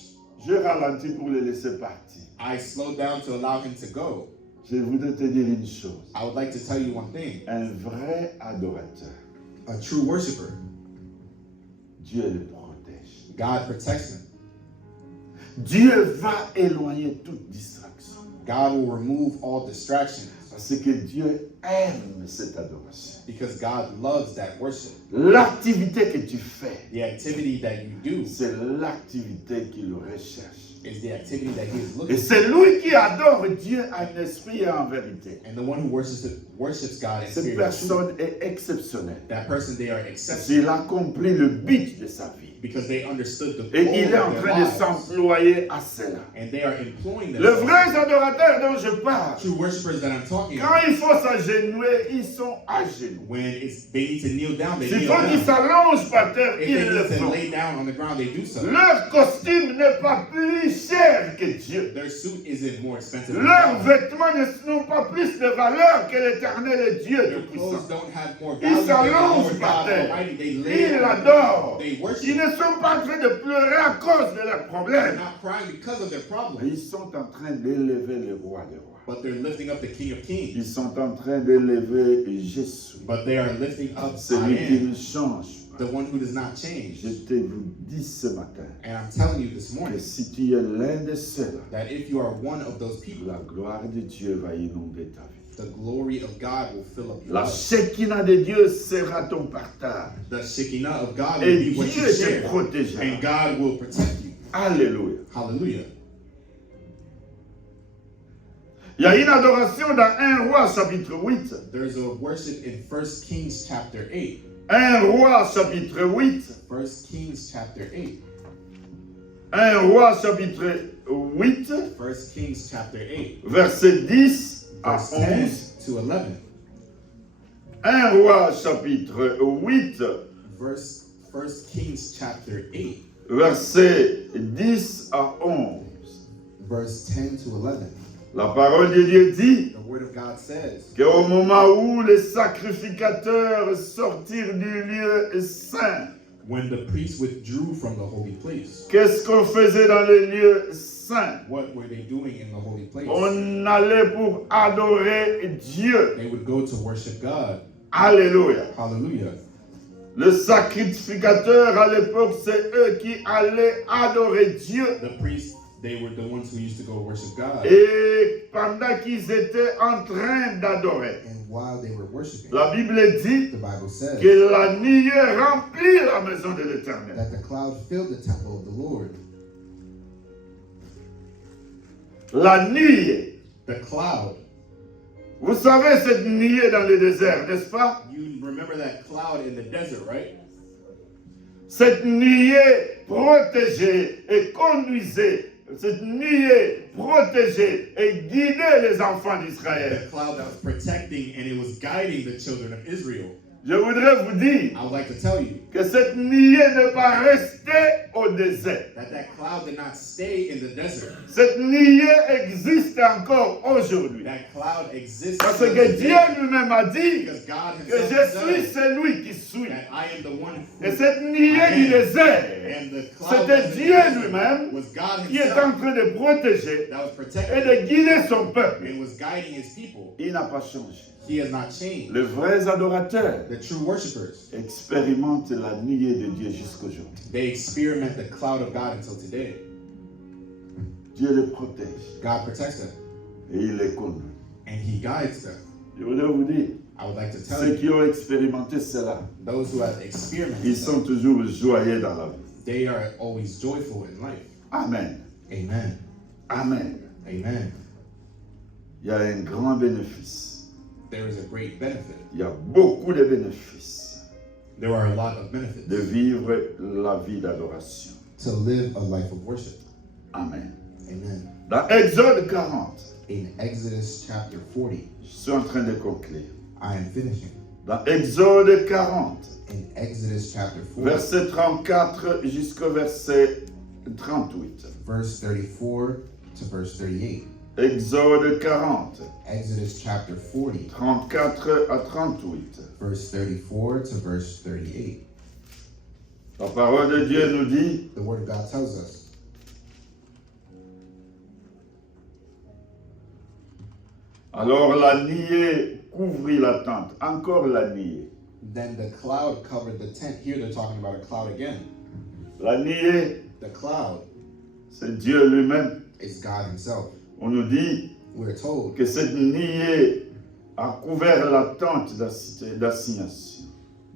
Je ralentis pour le laisser partir. I slowed down to allow him to go. Je voudrais te dire une chose. I would like to tell you one thing. Un vrai adorateur, A true worshiper, Dieu le protège. God protects him. Dieu va éloigner toute distraction. God will remove all distractions Parce que Dieu aime cette adoration. because God loves that worship. L'activité que tu fais, The activity that you do c'est l'activité qu'il recherche. is the activity that he is Et looking for. c'est lui qui adore Dieu en esprit et en vérité. And the one who worships God in Cette spirit and truth, personne est exceptionnelle. that person, they are exceptional Il a compris le but de sa vie. because they understood the Et goal il est en of their train de lives, s'employer à cela. and they are employing Les themselves. vrais adorateurs dont je parle, True worshipers that I'm talking quand about, il faut s'agenouiller, ils sont à genoux. when they need to kneel down, they S'il kneel faut qu'ils down. s'allongent par terre, If ils they le need to font. lay down on the ground, they do so. Leur costume n'est pas plus cher que Dieu. Their suit isn't more expensive than Leurs God. vêtements n'ont pas plus de valeur que l'Éternel et Dieu Their Tout-Puissant. clothes don't have more Ils value than the s'allongent Lord par God terre. Almighty. They lay Ils down. l'adorent. They Ils worship. ne sont pas en train de pleurer à cause de leurs They're problèmes. not crying because of their Mais problems, ils sont en train d'élever le roi des rois. but they're lifting up the King of Kings. Ils sont en train d'élever Jésus. But they are lifting up Celui I qui am, ne change pas. the one who does not change. Je te vous dis ce matin And I'm telling you this que morning si tu es l'un de ceux-là, that if you are one of those people, la gloire de Dieu va inonder ta vie. the glory of God will fill up your La life. Shekinah de Dieu sera ton partage. The Shekinah of God will Et be what you Dieu te share, protégera. and God will protect you. Alléluia. Hallelujah. Il y a une adoration dans 1 Roi chapitre 8. There's a worship in 1 Kings chapter 8. 1 Roi chapitre 8. 1 Kings chapter 8. 1 Roi chapitre 8, 1 Kings chapter 8. verset 10 à Verse 10 11. to 11. 1 Roi chapitre 8, Verse 1 Kings chapter 8. verset 10 à 11. Verse 10 to 11. La parole de Dieu dit The word of God says qu'au moment où les sacrificateurs sortirent du lieu saint, when the priests withdrew from the holy place, qu'est-ce qu'on faisait dans le lieu saint? what were they doing in the holy place? On allait pour adorer Dieu. They would go to worship God. Alléluia. Hallelujah. Le sacrificateur à l'époque, c'est eux qui allaient adorer Dieu. The priests, they were the ones who used to go worship God. Et pendant qu'ils étaient en train d'adorer, And while they were worshiping, la Bible dit the Bible says que la nuée remplit la maison de l'Éternel. that the cloud filled the temple of the Lord. La nuée. The cloud. Vous savez cette nuée dans le désert, n'est-ce pas? You remember that cloud in the desert, right? Cette nuée protégeait et conduisait. Cette nuée protégeait et guidait les enfants d'Israël. The cloud that was protecting and it was guiding the children of Israel. Je voudrais vous dire I would like to tell you que cette nuée n'est pas restée au désert. that cloud did not stay in the desert. Cette nuée existe encore aujourd'hui. That cloud exists Parce still que today Dieu lui-même a dit because God que himself je suis said celui qui suis. that I am the one who Et cette nuée du désert, and the cloud c'était that was in Dieu the desert lui-même was God qui est en himself train de protéger that was et protecting de guider son peuple. and was guiding his people. Il n'a pas changé. He has not changed. Les vrais adorateurs The true worshipers, expérimentent la nuée de Dieu jusqu'aujourd'hui. they experiment the cloud of God until today. Dieu les protège God protects them et il les conduit. and he guides them. Je voudrais vous dire, I would like to tell ceux you, qui ont expérimenté cela, those who have experimented ils sont toujours joyeux dans la vie. they are always joyful in life. Amen. Amen. Amen. Amen. Il y a un grand bénéfice. There is a great benefit. Il y a beaucoup de bénéfices There are a lot of benefits de vivre la vie d'adoration. to live a life of worship. Amen. Amen. Dans Exode 40, In Exodus chapter 40, je suis en train de conclure. I am finishing. Dans Exode 40, In Exodus chapter 40, verset 34 jusqu'au verset 38. verse 34 to verse 38. Exode 40, Exodus chapter 40, 34 à 38. verse 34 to verse 38. La parole de Dieu nous dit, The word of God tells us, alors la nuée couvrit la tente, encore la nuée. then the cloud covered the tent. Here they're talking about a cloud again. La nuée, The cloud c'est Dieu lui-même. is God himself. On nous dit We're told que cette nuée a couvert la tente d'assignation.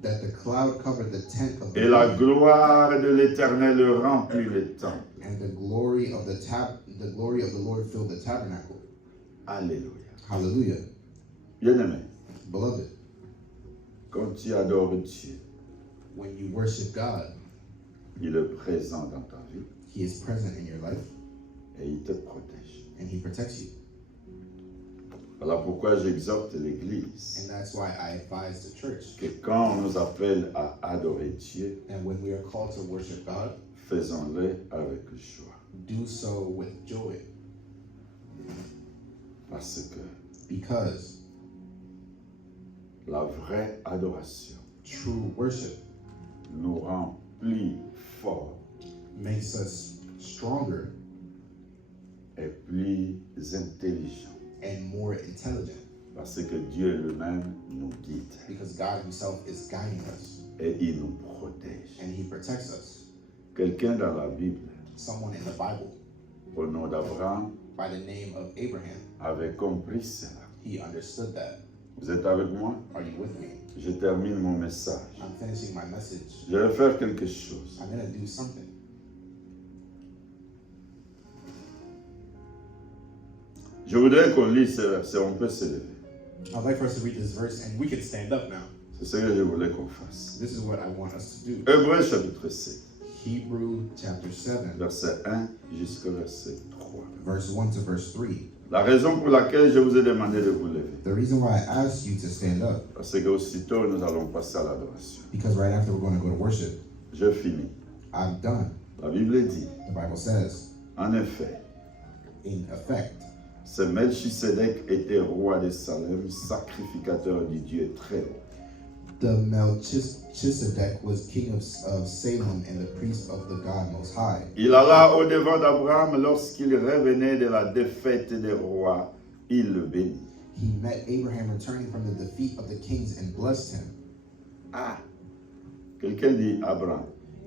that the cloud covered the tent of the Et la meeting, gloire de l'Éternel remplit le temple. and the glory of the Lord filled the tabernacle. Alléluia. Hallelujah. Bien-aimé, Beloved, quand tu adores Dieu, when you worship God, Il est présent dans ta vie He is present in your life, et il te protège. and He protects you. Voilà pourquoi j'exhorte l'Église And that's why I advise the church que quand on nous appelle à adorer Dieu, that when we are called to worship God, faisons-le avec joie. do so with joy, Parce que because la vraie adoration true worship nous rend plus forts makes us stronger et plus intelligents. and more intelligent, Parce que Dieu lui-même nous guide because God Himself is guiding us et il nous protège. and He protects us. Quelqu'un dans la Bible, Someone in the Bible au nom d'Abraham, by the name of Abraham, avait compris cela. he understood that. Vous êtes avec moi? Are you with me? Je termine mon message. I'm finishing my message. Je vais faire quelque chose. I'm going to do something. Je voudrais qu'on lise ce verset, on peut se lever. I'd like for us to read this verse, and we can stand up now. C'est ce que je voulais qu'on fasse. This is what I want us to do. Hébreux chapitre 7, Hebrew chapter 7, verset 1 jusqu'au verset 3. verse 1 to verse 3. La raison pour laquelle je vous ai demandé de vous lever, The reason why I asked you to stand up, parce qu'aussitôt nous allons passer à l'adoration. because right after we're going to go to worship, Je finis. I'm done. La Bible dit, The Bible says, en effet, in effect, ce Melchisedec était roi de Salem, sacrificateur du Dieu très haut. the Melchizedek was king of Salem and the priest of the God Most High. Il alla au-devant d'Abraham lorsqu'il revenait de la défaite des rois. Il le bénit. He met Abraham returning from the defeat of the kings and blessed him. Ah, quelqu'un dit Abraham.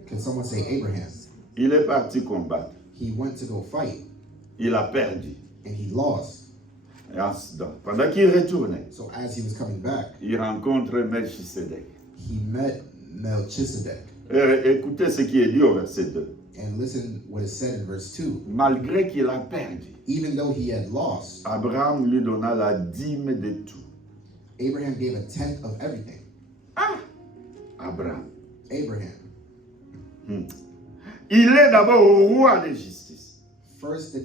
Can someone say Abraham? Il est parti combattre. He went to go fight Il a perdu. and he lost. Et pendant qu'il retournait, So as he was coming back, il rencontre Melchisedec. he met Melchizedek. Et écoutez ce qui est dit au verset 2. And listen what is said in verse 2. Malgré qu'il a perdu, Even though he had lost, Abraham lui donna la dîme de tout. Abraham gave a tenth of everything. Abraham. Abraham. Il est d'abord roi de justice. First,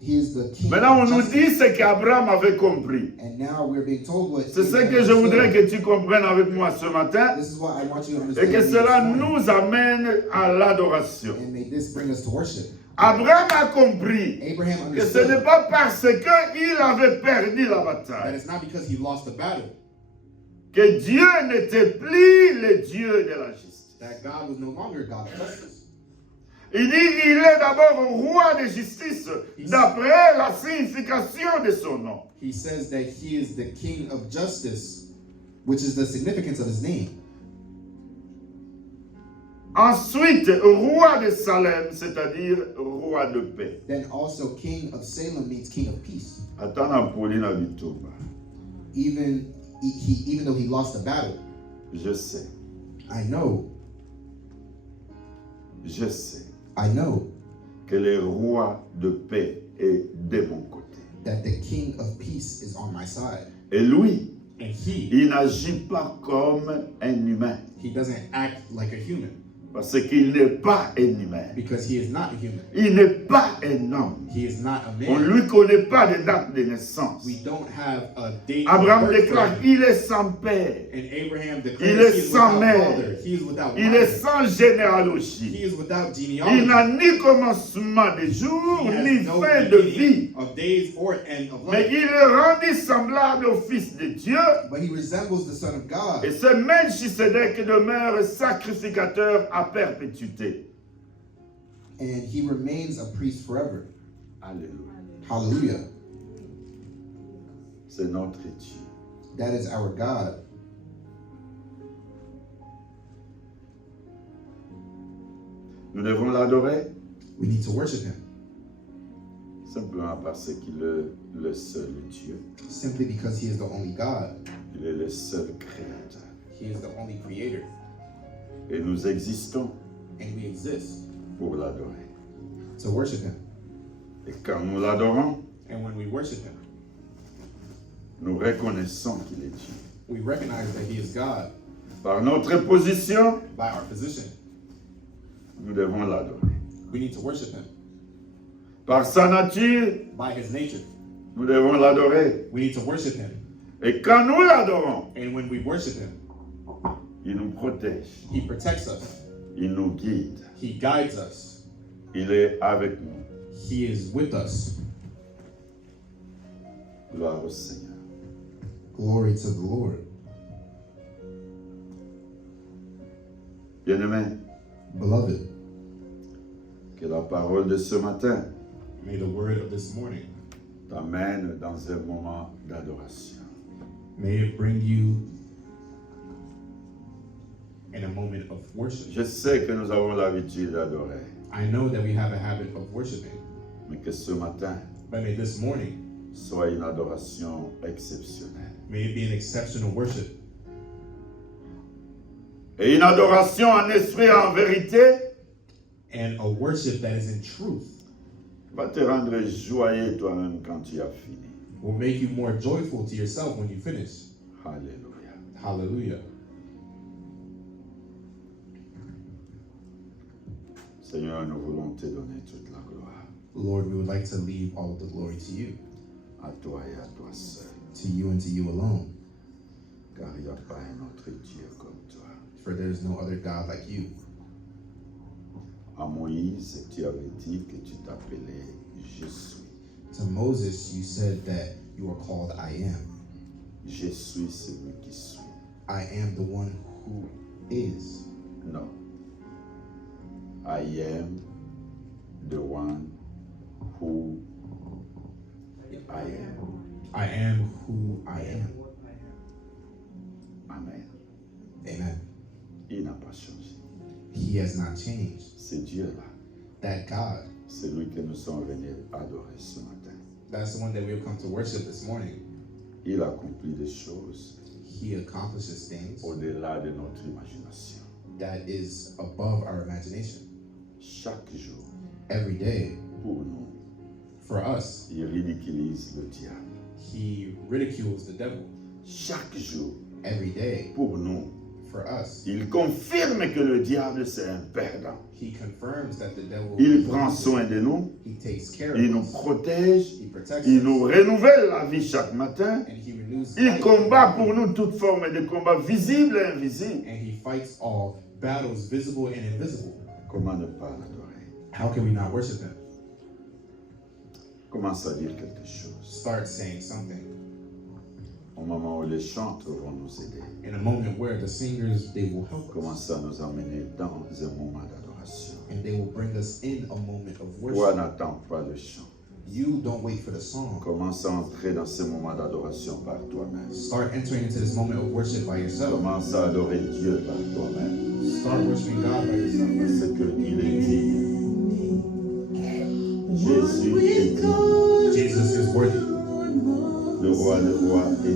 he is the king Maintenant, on of nous justice. dit ce qu'Abraham avait compris. And now we're being told what C'est ce Abraham que je voudrais understood. que tu comprennes avec moi ce matin. This is what I want you to Et understand. que with me cela this morning. nous amène à l'adoration. And may this bring us to worship. Abraham a compris Abraham que ce n'est understood pas parce qu'il avait perdu la That bataille it's not because he lost the battle, que Dieu n'était plus le Dieu de la justice. that God was no longer God of justice. Il dit il est d'abord roi de justice d'après la signification de son nom. He says that he is the king of justice, which is the significance of his name. Ensuite, roi de Salem, c'est-à-dire roi de paix. Then also king of Salem means king of peace. Attends, Pauline a Bitumba. Even though he lost the battle, Je sais, I know que le roi de paix est de mon côté. that the king of peace is on my side. Et lui, And he il n'agit pas comme un humain, doesn't act like a human, parce qu'il n'est pas un humain. because he is not a human. Il n'est pas un homme. He is not a On ne man. lui connaît pas de date de naissance. We don't have a date. Abraham of birth for déclare him. il est sans père, And Abraham Il declares est he is sans without mère. father. He is without il est mother. sans généalogie. He is without Il genealogy. n'a ni commencement de jour, He has ni no fin de vie. beginning of days or end of Mais life. il est rendu semblable au Fils de Dieu. But he resembles the Son of God. Et ce Melchisedec demeure sacrificateur à perpétuité. And he remains a priest forever. Alléluia. Hallelujah. C'est notre Dieu. That is our God. Nous devons l'adorer We need to worship him simplement parce qu'il est le seul Dieu. simply because he is the only God. Il est le seul créateur. He is the only creator. Et nous existons And we exist pour l'adorer. to worship him. Et quand nous l'adorons, And when we worship him, nous reconnaissons qu'il est Dieu. We recognize that he is God Par notre position, by our position, Nous devons l'adorer. We need to worship him. Par sa nature, By his nature, nous devons l'adorer. we need to worship him. Et quand nous l'adorons, And when we worship him, il nous protège, he protects us. il nous guide, He guides us. il est avec nous. He is with us. Gloire au Seigneur. Glory to the Lord. Bien-aimés, Beloved, que la parole de ce matin May the word of this morning, t'amène dans un moment d'adoration. may it bring you in a moment of worship. Je sais que nous avons l'habitude d'adorer, I know that we have a habit of worshiping, mais que ce matin but may this morning, soit une adoration exceptionnelle. may it be an exceptional worship. Et une adoration en esprit et en vérité And a worship that is in truth va te rendre joyeux toi-même quand tu as fini. will make you more joyful to yourself when you finish. Alléluia. Hallelujah. Seigneur, nous voulons te donner toute la gloire. Lord, we would like to leave all of the glory to you, À toi et à toi seul. to you and to you alone, Car il n'y a pas un autre Dieu comme toi. for there is no other God like you. À Moïse, tu avais dit que tu t'appelais Je suis. To Moses, you said that you are called I am. Je suis celui qui suis. I am the one who is. Non. I am the one who I am. I am who I am. Amen. Amen. Il n'a pas changé. He has not changed. C'est Dieu-là. That God, C'est lui que nous sommes venus adorer ce matin. That's the one that we have come to worship this morning. Il accomplit des choses He accomplishes things au-delà de notre imagination. that is above our imagination. Chaque jour, Every day, pour nous, For us, il ridiculise le diable. he ridicules the devil. Chaque jour, every day, pour nous, for us, il confirme que le diable c'est un perdant. He confirms that the devil Il prend soin de nous, he takes care il of nous us. protège, He protects il us. nous renouvelle la vie chaque matin. And he renews Il life. combat pour nous toute forme de combat visible et invisible. And he fights all battles, visible and invisible. Comment ne pas l'adorer? How can we not worship him? Commence à dire quelque chose. Start saying something. Au moment où les chantres vont nous aider, In a moment where the singers, they will help us. commence à nous amener dans un moment d'adoration. and they will bring us in a moment of Toi, worship. n'attends pas le chant. You don't wait for the song. Commence à entrer dans ce moment d'adoration par toi-même. Start entering into this moment of worship by yourself. Commence à adorer Dieu par toi-même. Start worshiping God by yourself. Parce qu'il est digne. Jésus est digne. Jesus is worthy. Le roi des rois est